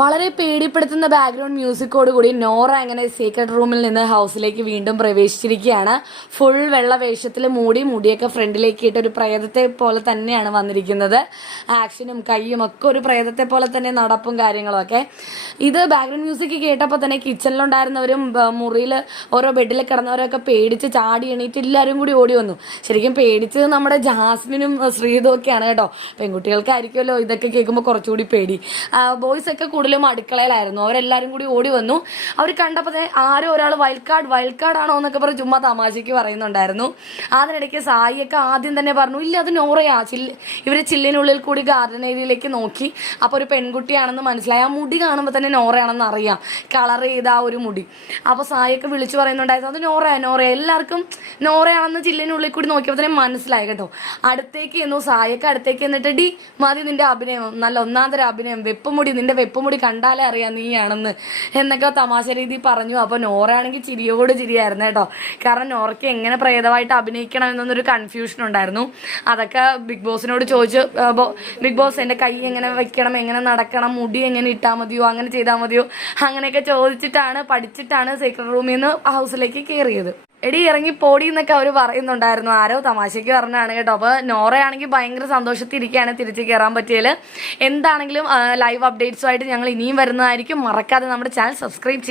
വളരെ പേടിപ്പെടുത്തുന്ന ബാക്ക്ഗ്രൗണ്ട് മ്യൂസിക്കോട് കൂടി നോറ അങ്ങനെ സീക്രട്ട് റൂമിൽ നിന്ന് ഹൗസിലേക്ക് വീണ്ടും പ്രവേശിച്ചിരിക്കുകയാണ്. ഫുൾ വെള്ള വേഷത്തിൽ മുടിയൊക്കെ ഫ്രണ്ടിലേക്ക് ഇട്ട് ഒരു പ്രേതത്തെ പോലെ തന്നെയാണ് വന്നിരിക്കുന്നത്. ആക്ഷനും കയ്യും ഒക്കെ ഒരു പ്രേതത്തെ പോലെ തന്നെ നടപ്പും കാര്യങ്ങളൊക്കെ. ഇത് ബാക്ക്ഗ്രൗണ്ട് മ്യൂസിക് കേട്ടപ്പോൾ തന്നെ കിച്ചണിലുണ്ടായിരുന്നവരും മുറിയിൽ ഓരോ ബെഡിൽ കിടന്നവരൊക്കെ പേടിച്ച് ചാടി എണീറ്റ് എല്ലാവരും കൂടി ഓടി വന്നു. ശരിക്കും പേടിച്ചത് നമ്മുടെ ജാസ്മിനും ശ്രീതും ഒക്കെയാണ് കേട്ടോ. പെൺകുട്ടികൾക്കായിരിക്കുമല്ലോ ഇതൊക്കെ കേൾക്കുമ്പോൾ കുറച്ചുകൂടി പേടി. ബോയ്സ് ഒക്കെ കൂടുതലും അടുക്കളയിലായിരുന്നു. അവരെല്ലാവരും കൂടി ഓടി വന്നു. അവർ കണ്ടപ്പോൾ ആരോ ഒരാൾ വൈൽഡ് കാർഡ് ആണോ എന്നൊക്കെ പറഞ്ഞ് ചുമ്മാ തമാശയ്ക്ക് പറയുന്നുണ്ടായിരുന്നു. അതിനിടയ്ക്ക് സായിയൊക്കെ ആദ്യം തന്നെ പറഞ്ഞു, ഇല്ല അത് നോറയാ. ഇവര് ചില്ലിനുള്ളിൽ കൂടി ഗാർഡൻ ഏരിയയിലേക്ക് നോക്കി. അപ്പോൾ ഒരു പെൺകുട്ടിയാണെന്ന് മനസ്സിലായി. ആ മുടി കാണുമ്പോൾ തന്നെ നോറയാണെന്ന് അറിയാം, കളർ ചെയ്ത ആ ഒരു മുടി. അപ്പോൾ സായിയൊക്കെ വിളിച്ചു പറയുന്നുണ്ടായിരുന്നു, അത് നോറയാ. എല്ലാവർക്കും നോറയാണെന്ന് ചില്ലിനുള്ളിൽ കൂടി നോക്കിയപ്പോൾ തന്നെ മനസ്സിലായി കേട്ടോ. അടുത്തേക്ക് ചെന്നു. സായിയൊക്കെ അടുത്തേക്ക് എന്നിട്ട്, ഡി മതി നിന്റെ അഭിനയം, നല്ല ഒന്നാന്തര അഭിനയം, നിന്റെ വെപ്പുമുടി കണ്ടാലേ അറിയാം നീയാണെന്ന് എന്നൊക്കെ തമാശ രീതി പറഞ്ഞു. അപ്പോൾ നോറയാണെങ്കിൽ ചിരിയോട് ചിരിയായിരുന്നു കേട്ടോ. കാരണം നോറയ്ക്ക് എങ്ങനെ പ്രേതമായിട്ട് അഭിനയിക്കണം എന്നൊരു കൺഫ്യൂഷൻ ഉണ്ടായിരുന്നു. അതൊക്കെ ബിഗ് ബോസിനോട് ചോദിച്ചു, ബിഗ് ബോസ് എൻ്റെ കൈ എങ്ങനെ വെക്കണം, എങ്ങനെ നടക്കണം, മുടി എങ്ങനെ ഇട്ടാൽ മതിയോ, അങ്ങനെ ചെയ്താൽ മതിയോ, അങ്ങനെയൊക്കെ ചോദിച്ചിട്ടാണ് പഠിച്ചിട്ടാണ് സീക്രട്ട് റൂമിൽ നിന്ന് ഹൗസിലേക്ക് കയറിയത്. എടി ഇറങ്ങി പോടി എന്നൊക്കെ അവർ പറയുന്നുണ്ടായിരുന്നു. ആരോ തമാശയ്ക്ക് പറഞ്ഞാണ് കേട്ടോ. അപ്പോൾ നോറയാണെങ്കിൽ ഭയങ്കര സന്തോഷത്തിരിക്കുകയാണ് തിരിച്ച് കയറാൻ പറ്റിയാൽ. എന്താണെങ്കിലും ലൈവ് അപ്ഡേറ്റ്സുമായിട്ട് ഞങ്ങൾ ഇനിയും വരുന്നതായിരിക്കും. മറക്കാതെ നമ്മുടെ ചാനൽ സബ്സ്ക്രൈബ് ചെയ്യുക.